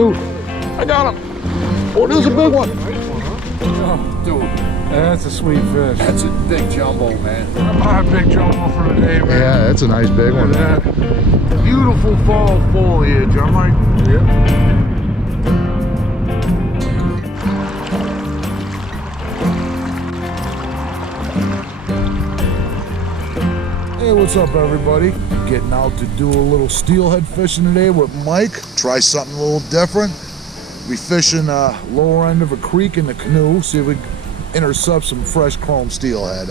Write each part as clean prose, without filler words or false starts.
Dude, I got him. Oh, there's a big one. Oh, dude, that's a sweet fish. That's a big jumbo, man. I'm a big jumbo for the day, man. Yeah, that's a nice big one. Look at that. Beautiful fall foliage. I'm like, yep. Hey, what's up, everybody? Getting out to do a little steelhead fishing today with Mike. Try something a little different. We fishing lower end of a creek in the canoe, see if we can intercept some fresh chrome steelhead.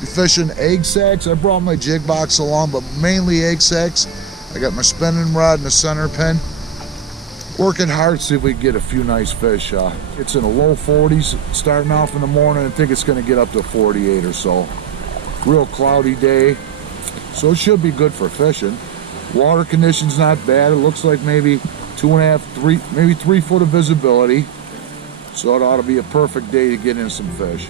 We fishing egg sacks. I brought my jig box along, but mainly egg sacks. I got my spinning rod and the center pin. Working hard to see if we can get a few nice fish. It's in the low 40s starting off in the morning. I think it's going to get up to 48 or so. Real cloudy day, so it should be good for fishing. Water conditions not bad. It looks like maybe 2.5, 3, maybe 3 foot of visibility. So it ought to be a perfect day to get in some fish.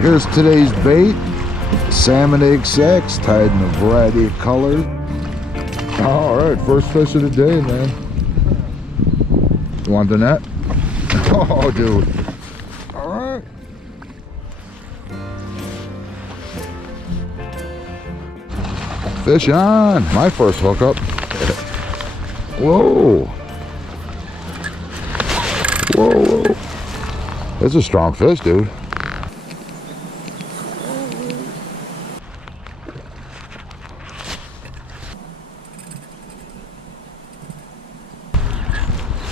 Here's today's bait. Salmon egg sacks tied in a variety of colors. All right, first fish of the day, man. You want the net? Oh, dude. All right. Fish on. My first hookup. Whoa. Whoa, whoa. That's a strong fish, dude.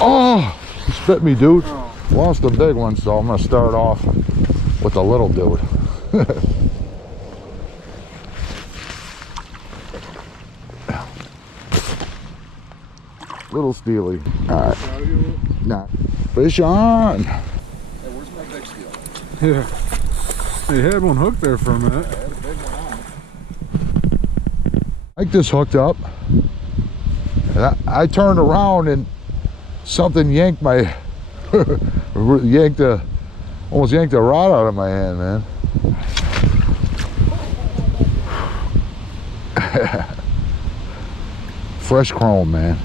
Oh, he spit me, dude. Lost a big one, so I'm gonna start off with a little dude. Little steely. All right. Nah. Fish on. Hey, where's my big steel? Yeah. They had one hooked there for a minute. I had a big one on. Like this hooked up. And I turned around and something yanked my almost yanked a rod out of my hand, man. Fresh chrome, man.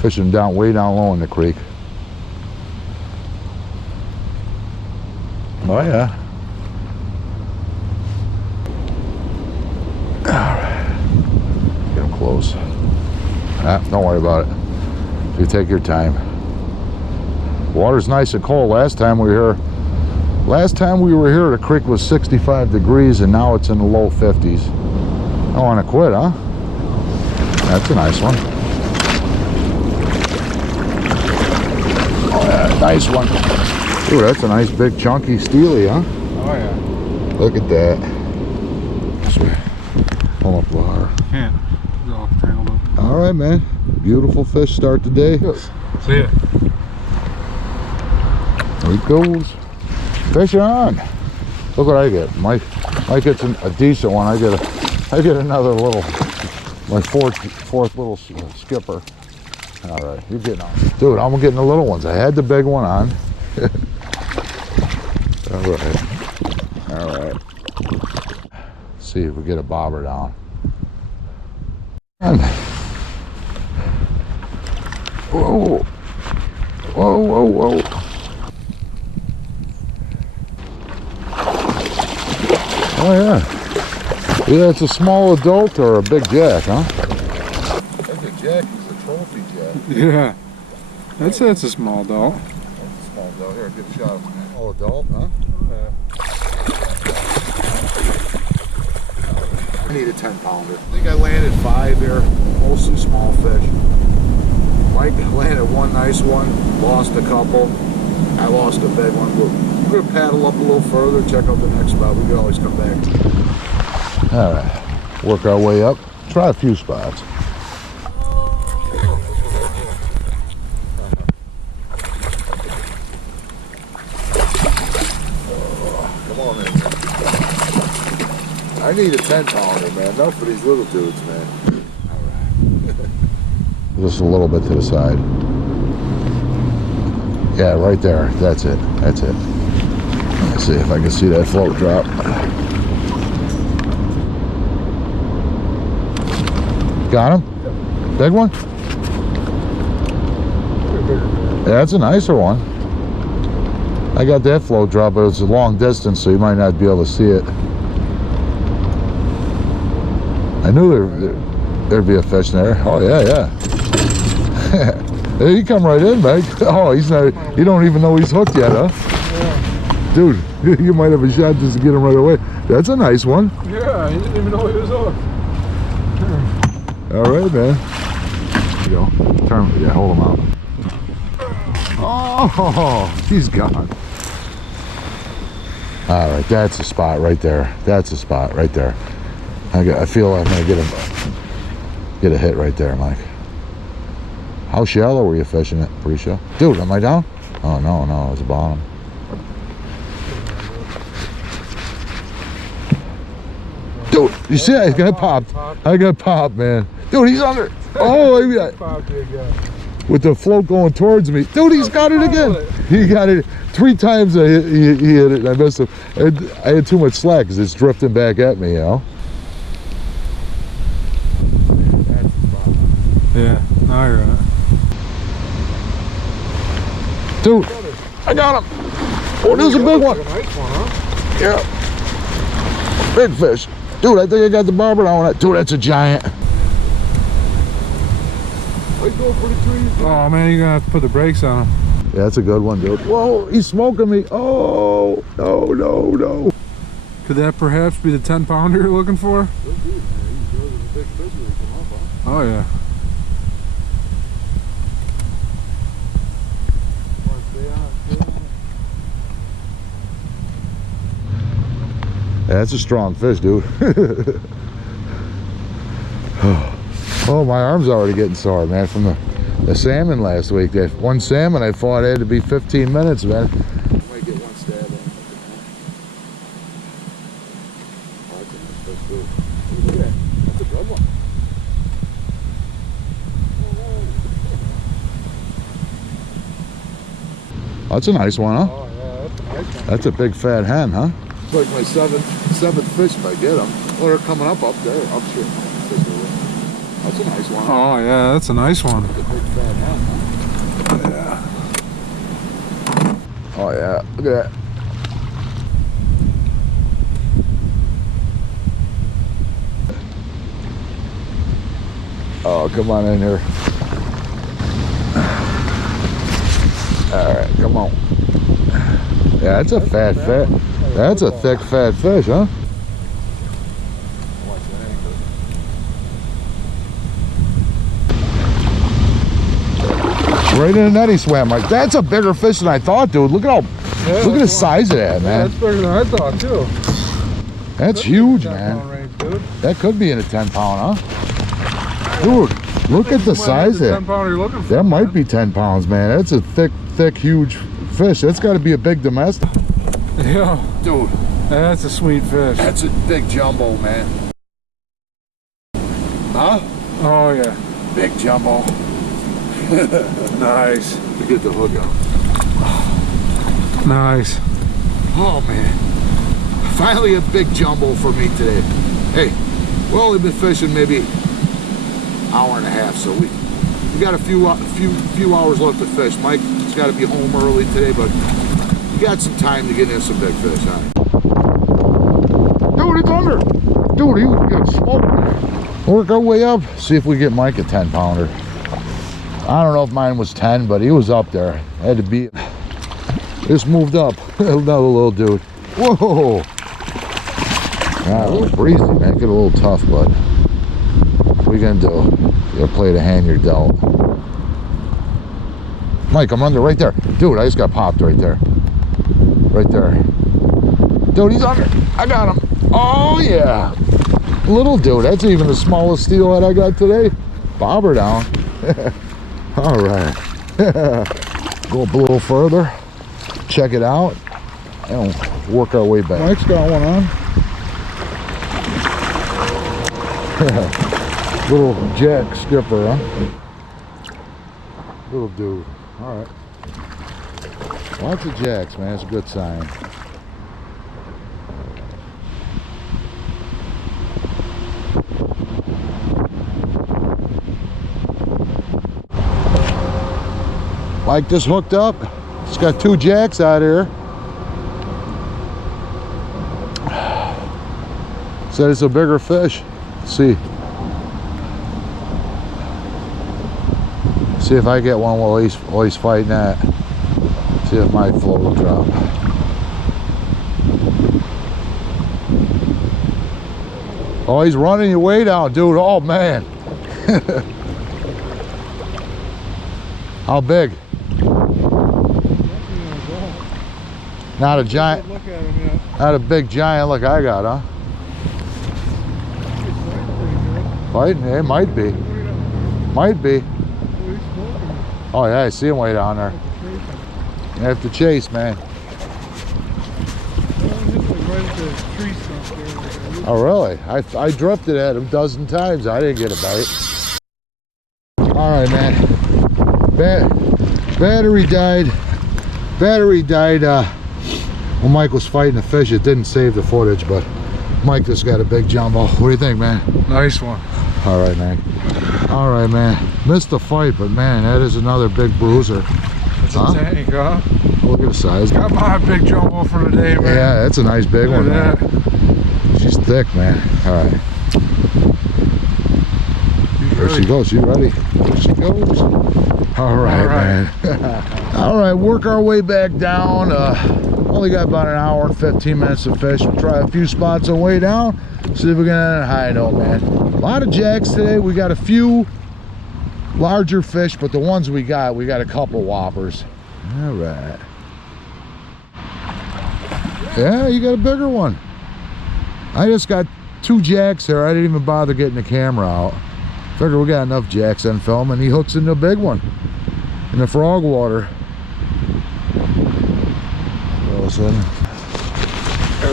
Fishing down way down low in the creek. Oh yeah. All right. Get him close. Don't worry about it. You take your time. Water's nice and cold. Last time we were here, the creek was 65 degrees, and now it's in the low 50s. I don't want to quit, huh? That's a nice one. Oh, yeah, nice one. Ooh, that's a nice big chunky steely, huh? Oh yeah. Look at that. Pull up water. Can't. It's all tangled up. All right, man. Beautiful fish start the day. See ya. There he goes. Fish on. Look what I get. Mike gets a decent one. I get another little, my fourth little skipper. All right, you're getting on. Dude, I'm getting the little ones. I had the big one on. All right. All right. Let's see if we get a bobber down. Whoa. Whoa, whoa, whoa. Oh yeah. Yeah, it's a small adult or a big jack, huh? That's a jack. He's a trophy jack. Yeah. That's a small adult. That's a small adult. Here, get a shot of him. Small adult, huh? Yeah. I need a 10-pounder. I think I landed 5 here, mostly small fish. Mike landed one nice one, lost a couple. I lost a big one, but we're gonna paddle up a little further, check out the next spot. We can always come back. All right, work our way up. Try a few spots. Come on in. I need a 10-pounder, man. Enough for these little dudes, man. All right. Just a little bit to the side. Yeah, right there. That's it. That's it. Let's see if I can see that float drop. Got him? Big one? Yeah, that's a nicer one. I got that float drop, but it's a long distance, so you might not be able to see it. I knew there'd be a fish in there. Oh yeah, yeah. He come right in, Meg. Oh, he's not. You don't even know he's hooked yet, huh? Yeah. Dude, you might have a shot just to get him right away. That's a nice one. Yeah, he didn't even know he was hooked. All right, man. There you go. Turn. Yeah, hold him out. Oh, he's gone. All right, that's a spot right there. That's a spot right there. I feel I'm gonna get a hit right there, Mike. How shallow were you fishing it? Pretty shallow. Dude, am I down? Oh no, no, it's the bottom. Dude, you see I got popped. I got popped, man. Dude, he's under. Oh, maybe with the float going towards me. Dude, he's got it again. He got it 3 times. He hit it and I missed him. I had too much slack because it's drifting back at me, you know. Yeah, now you're on it. Dude, I got him. Oh, there's a big one. A nice one, huh? Yeah. Big fish. Dude, I think I got the bobber on it. Dude, that's a giant. Oh man, you're gonna have to put the brakes on him. Yeah, that's a good one, dude. Whoa, he's smoking me. Oh, no, no, no. Could that perhaps be the 10-pounder you're looking for? Oh yeah. Yeah, that's a strong fish, dude. Oh, my arm's already getting sore, man, from the salmon last week. That one salmon I fought had to be 15 minutes, man. Might get one stab in. Oh, that's a nice fish, too. Look at that. That's a good one. Oh, that's a nice one, huh? Oh yeah, that's a nice one. That's a big fat hen, huh? It's like my seventh fish if I get them. Well, they're coming up there, up here. That's a nice one. Oh yeah, that's a nice one. That's a big fat hen, huh? Yeah. Oh yeah, look at that. Oh, come on in here. All right, come on. Yeah, that's a fat. That's a thick, fat fish, huh? Right in the net he swam, Mike. That's a bigger fish than I thought, dude. Look at look at the size of that, man. Yeah, that's bigger than I thought too. That's huge, man. Range, dude. That could be in a 10-pound, huh? Dude, look at the size of it. 10-pounder you're looking for. That might be 10 pounds, man. That's a thick, huge fish. That's got to be a big domestic. Yeah. Dude, That's a sweet fish. that's a big jumbo, man. Huh? Oh yeah. Big jumbo. Nice. To get the hook out. Nice. Oh, man. Finally a big jumbo for me today. Hey, we've only been fishing maybe an hour and a half, so we got a few hours left to fish. Mike's got to be home early today, but we got some time to get in some big fish. Huh? Dude, it's under. Dude, he was getting smoked. Work our way up, see if we get Mike a 10-pounder. I don't know if mine was 10, but he was up there. Had to be. Just moved up. Another little dude. Whoa! Ah, a little breezy, man. Get a little tough, but what are you gonna do? You gotta play the hand you're dealt. Mike, I'm under right there. Dude, I just got popped right there. Right there. Dude, he's under. I got him. Oh, yeah. Little dude. That's even the smallest steelhead I got today. Bobber down. All right. Go up a little further. Check it out. And we'll work our way back. Mike's got one on. Little jack skipper, huh? Little dude. All right. Lots of jacks, man. It's a good sign. Mike just hooked up. It's got 2 jacks out here. Said it's a bigger fish. Let's see. See if I get one while he's fighting that. See if my float will drop. Oh, he's running your way down, dude. Oh, man. How big? Not a giant. Not a big giant like I got, huh? Fighting? It might be. Might be. Oh, yeah, I see him way down there. You have to chase, man. Oh, really? I drifted at him a dozen times. I didn't get a bite. All right, man. Battery died. Battery died when Mike was fighting the fish. It didn't save the footage, but Mike just got a big jumbo. What do you think, man? Nice one. All right, man. All right, man. Missed the fight, but man, that is another big bruiser. It's a tank, huh? Look at the size. Got my big jumbo for the day, man. Yeah, that's a nice big one, man. She's thick, man. All right. There she goes. She ready? There she goes. All right, man. All right, work our way back down. Only got about an hour and 15 minutes to fish. We'll try a few spots on the way down. See if we can end on a high note, man. A lot of jacks today. We got a few larger fish, but the ones we got a couple whoppers. All right. Yeah, you got a bigger one. I just got 2 jacks there. I didn't even bother getting the camera out. Figure we got enough jacks on film, and he hooks into a big one in the frog water. There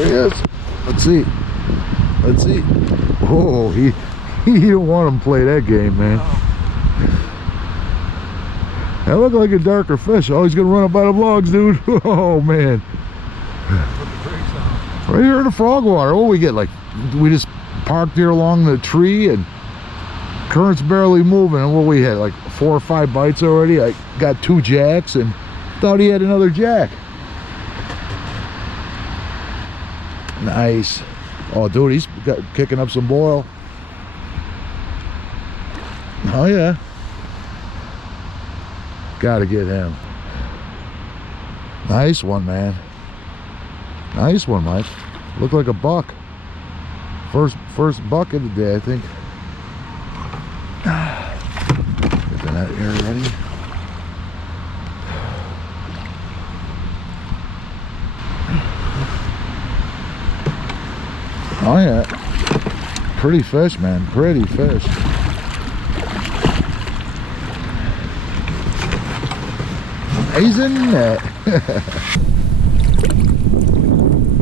he is. Let's see. Let's see. Oh, he didn't want him to play that game, man. That looked like a darker fish. Oh, he's gonna run up by the logs, dude. Oh, man. Right here in the frog water. Oh, we get like, we just parked here along the tree and current's barely moving. And what we had, like 4 or 5 bites already. I got 2 jacks and thought he had another jack. Nice. Oh, dude, he's kicking up some boil. Oh, yeah. Gotta get him. Nice one, man. Nice one, Mike. Looked like a buck. First buck of the day, I think. Get the net here ready. Oh yeah. Pretty fish, man. Pretty fish. He's in net.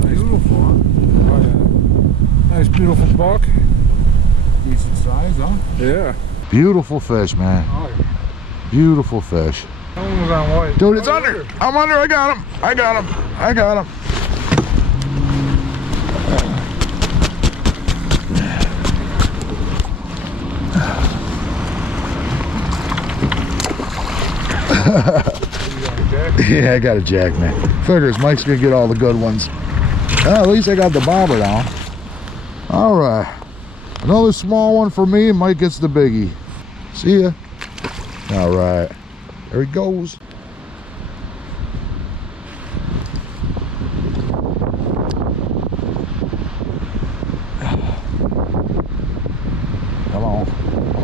Beautiful, huh? Oh, yeah. Nice, beautiful buck. Decent size, huh? Yeah. Beautiful fish, man. Oh, yeah. Beautiful fish. That one was on white. Dude, it's under. I'm under. I got him. I got him. I got him. Yeah, I got a jack, man. Figures Mike's gonna get all the good ones. Well, at least I got the bobber down. All right, another small one for me, and Mike gets the biggie. See ya. All right, there he goes. Come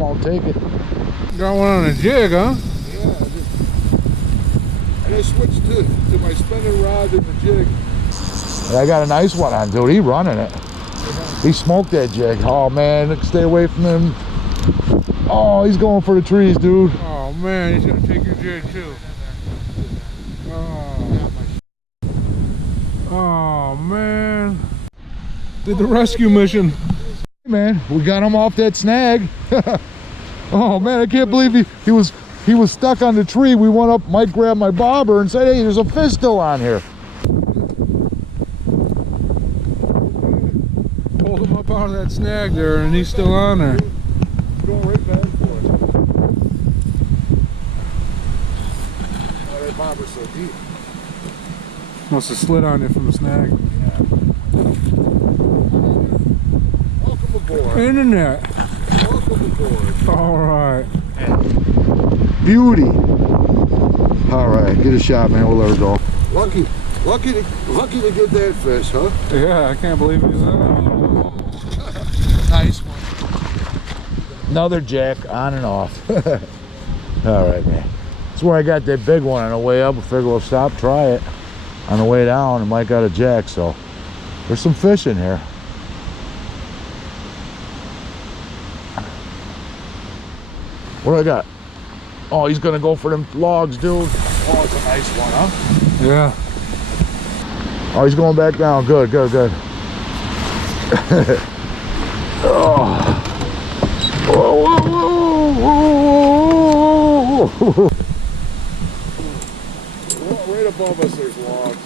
on, take it. Got one on a jig, huh? I just switched to my spinning rod and the jig. And I got a nice one on, dude. He running it. He smoked that jig. Oh, man, stay away from him. Oh, he's going for the trees, dude. Oh, man, he's gonna take your jig, too. Oh, man. Did the rescue mission. Hey, man, we got him off that snag. Oh, man, I can't believe he was stuck on the tree. We went up, Mike grabbed my bobber and said, hey, there's a fish still on here. Pulled him up out of that snag there, and he's still on there. Going right back for it. bobber so deep. Must have slid on you from the snag. Yeah. Welcome aboard. In the net. Welcome aboard. All right. Beauty. All right, get a shot, man. We'll let her go. Lucky to get that fish, huh? Yeah, I can't believe he's Nice one. Another jack on and off. All right, man. That's where I got that big one on the way up. I figured we'll stop, try it. On the way down, and Mike got a jack, so there's some fish in here. What do I got? Oh, he's gonna go for them logs, dude. Oh, it's a nice one, huh? Yeah. Oh, he's going back down. Good. Oh. Whoa. Right above us, there's logs.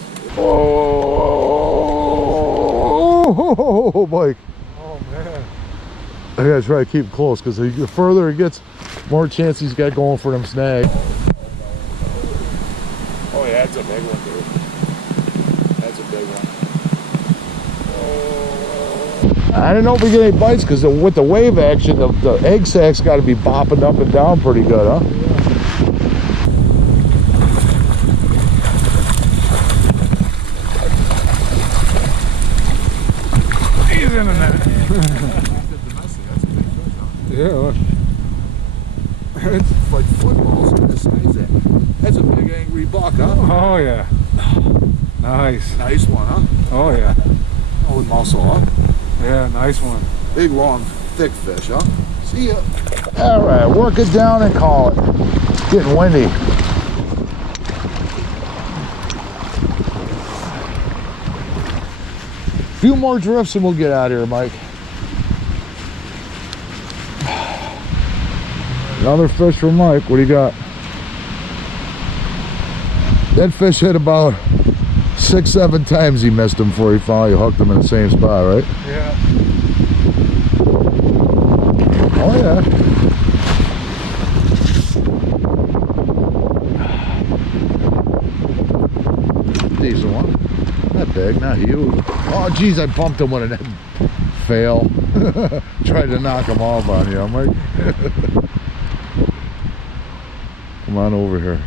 Oh, Mike. Oh man. I gotta try to keep him close because the further he gets, more chance he's got going for them snags. Oh yeah, that's a big one, dude. That's a big one. Oh. I don't know if we get any bites because with the wave action, the egg sack's got to be bopping up and down pretty good, huh? He's in the net. Yeah, look. It's like footballs in this size. That's a big angry buck, huh? Oh yeah. Nice. Nice one, huh? Oh yeah. Oh, with muscle, huh? Yeah, nice one. Big, long, thick fish, huh? See ya. All right, work it down and call it. It's getting windy. Few more drifts and we'll get out of here, Mike. Another fish for Mike. What do you got? That fish hit about 6-7 times. He missed him before he finally hooked him in the same spot, right? Yeah. Oh yeah. Decent one. Not big, not huge. Oh geez, I bumped him with an fail. Tried to knock him off on you. I'm like, come on over here.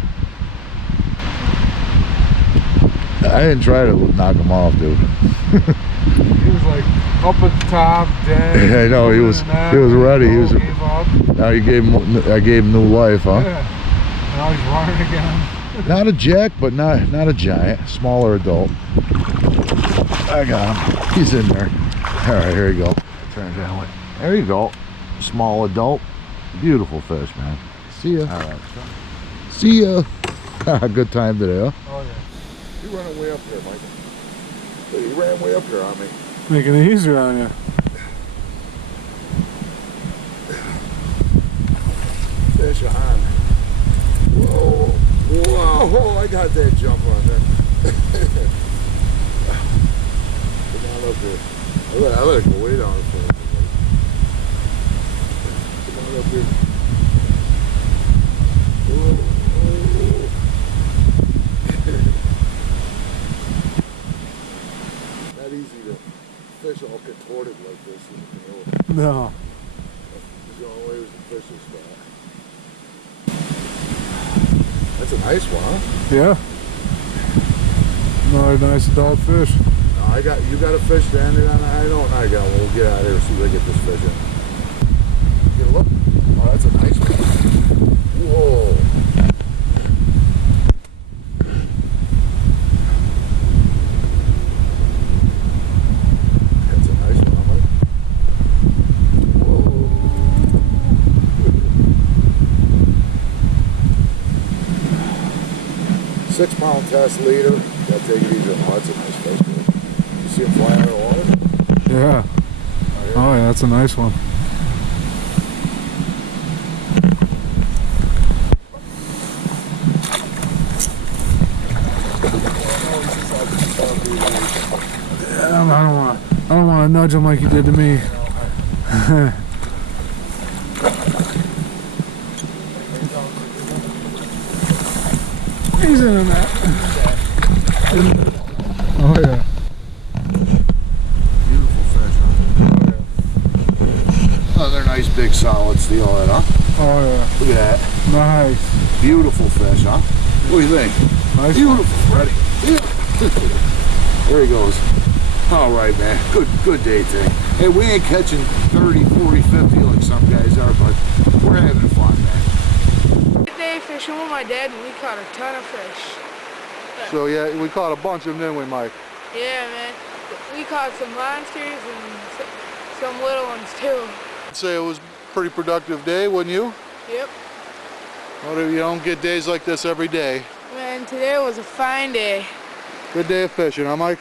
I didn't try to knock him off, dude. He was like up at the top, dead. I know he was ready. He was. Now I gave him new life, huh? Yeah. Now he's running again. Not a jack, but not a giant. Smaller adult. I got him. He's in there. All right, here you go. Turn it that way. There you go. Small adult. Beautiful fish, man. See ya. All right. See ya. Good time today, huh? Oh yeah. You running way up there, Michael. He ran way up here on me. Making it easier on you. Fish on. Whoa. Whoa, I got that jump on there. Come on up here. I let it go way down the front. Come on up here. Whoa. Not easy to fish all contorted like this in the canoe. No. This is the only way we can fish this spot. That's a nice one, huh? Yeah. Another nice adult fish. No, you got a fish standing on the high note, and I got one. We'll get out of here as soon as I get this fish in. Get a look. Oh, that's a nice one. Whoa. That's a nice one, huh? Whoa. 6-pound test leader. Gotta take it easy. Oh, that's a nice fish, dude. You see him flying in the water? Yeah. Oh yeah, that's a nice one. I don't want to nudge him like you did to me. He's in the net. Oh yeah. Beautiful fish, huh? Another nice big solid steelhead, huh? Oh yeah. Look at that. Nice. Beautiful fish, huh? What do you think? Nice. Beautiful. Ready? There he goes. All right, man. Good day thing. Hey, we ain't catching 30, 40, 50 like some guys are, but we're having fun, man. Good day fishing with my dad, and we caught a ton of fish. So yeah, we caught a bunch of them, didn't we, Mike? Yeah, man. We caught some monsters and some little ones too. I'd say it was a pretty productive day, wouldn't you? Yep. Well, you don't get days like this every day. Man, today was a fine day. Good day of fishing, huh, Mike?